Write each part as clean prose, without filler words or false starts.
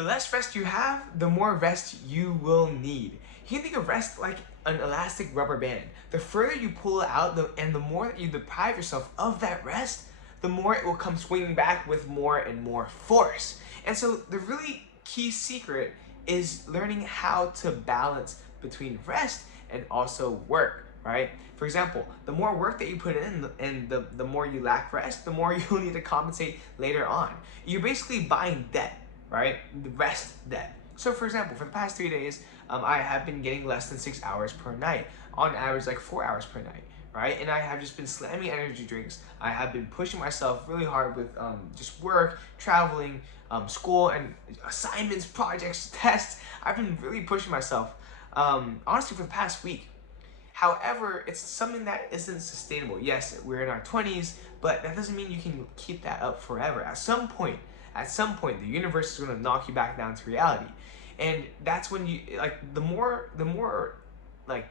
The less rest you have, the more rest you will need. You can think of rest like an elastic rubber band. The further you pull it out and the more that you deprive yourself of that rest, the more it will come swinging back with more and more force. And so the really key secret is learning how to balance between rest and also work, right? For example, the more work that you put in and the more you lack rest, the more you'll need to compensate later on. You're basically buying debt, right? The rest debt. So for example, for the past 3 days, I have been getting less than 6 hours per night. On average, like 4 hours per night, right? And I have just been slamming energy drinks. I have been pushing myself really hard with just work, traveling, school, and assignments, projects, tests. I've been really pushing myself, honestly, for the past week. However, it's something that isn't sustainable. Yes, we're in our 20s, but that doesn't mean you can keep that up forever. At some point, the universe is going to knock you back down to reality. And that's when you, like, the more like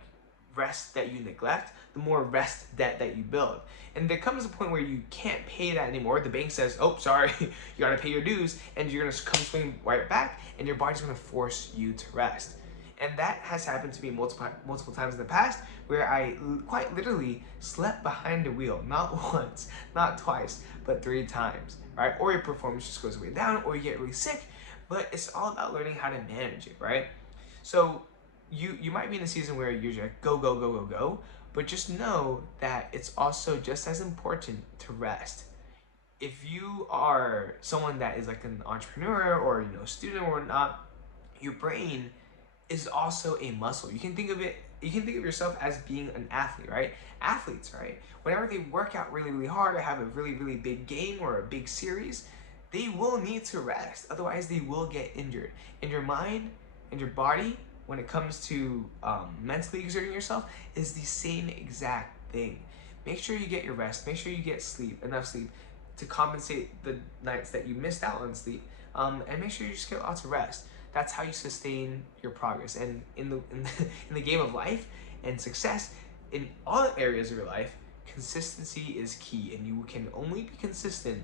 rest that you neglect, the more rest debt that you build. And there comes a point where you can't pay that anymore. The bank says, oh, sorry, you got to pay your dues, and you're going to come swing right back, and your body's going to force you to rest. And that has happened to me multiple times in the past, where I quite literally slept behind the wheel, not once, not twice, but 3 times, right? Or your performance just goes way down, or you get really sick, but it's all about learning how to manage it, right? So you might be in a season where you're just like, go, go, go, go, go, but just know that it's also just as important to rest. If you are someone that is like an entrepreneur or, you know, student or whatnot, your brain is also a muscle. You can think of yourself as being an athlete, right? Athletes, right? Whenever they work out really, really hard or have a really, really big game or a big series, they will need to rest. Otherwise, they will get injured. And your mind and your body, when it comes to mentally exerting yourself, is the same exact thing. Make sure you get your rest. Make sure you get sleep, enough sleep to compensate the nights that you missed out on sleep. And make sure you just get lots of rest. That's how you sustain your progress. And in the game of life and success, in all areas of your life, consistency is key, and you can only be consistent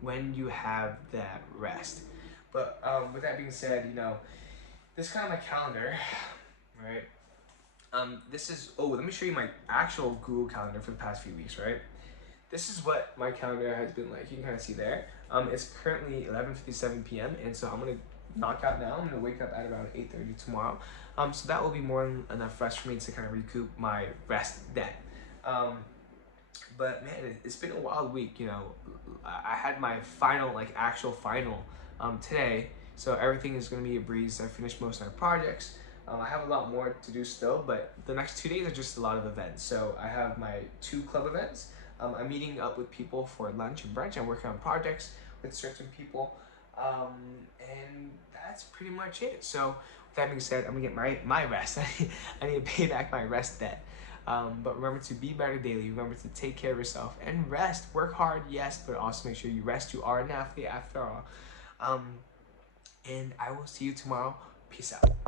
when you have that rest. But with that being said, you know, this is kind of my calendar, right? This is, oh, let me show you my actual Google Calendar for the past few weeks, right? This is what my calendar has been like. You can kind of see there. It's currently 11:57 p.m. and so I'm gonna knock out now. I'm gonna wake up at about 8:30 tomorrow. So that will be more than enough rest for me to kind of recoup my rest debt. But man, it's been a wild week. You know, I had my final, like actual final, today. So everything is gonna be a breeze. I finished most of my projects. I have a lot more to do still, but the next 2 days are just a lot of events. So I have my 2 club events. I'm meeting up with people for lunch and brunch. I'm working on projects with certain people. And that's pretty much it. So with that being said, I'm gonna get my rest. I need to pay back my rest debt. But remember to be better daily. Remember to take care of yourself and rest. Work hard, yes, but also make sure you rest. You are an athlete after all. And I will see you tomorrow. Peace out.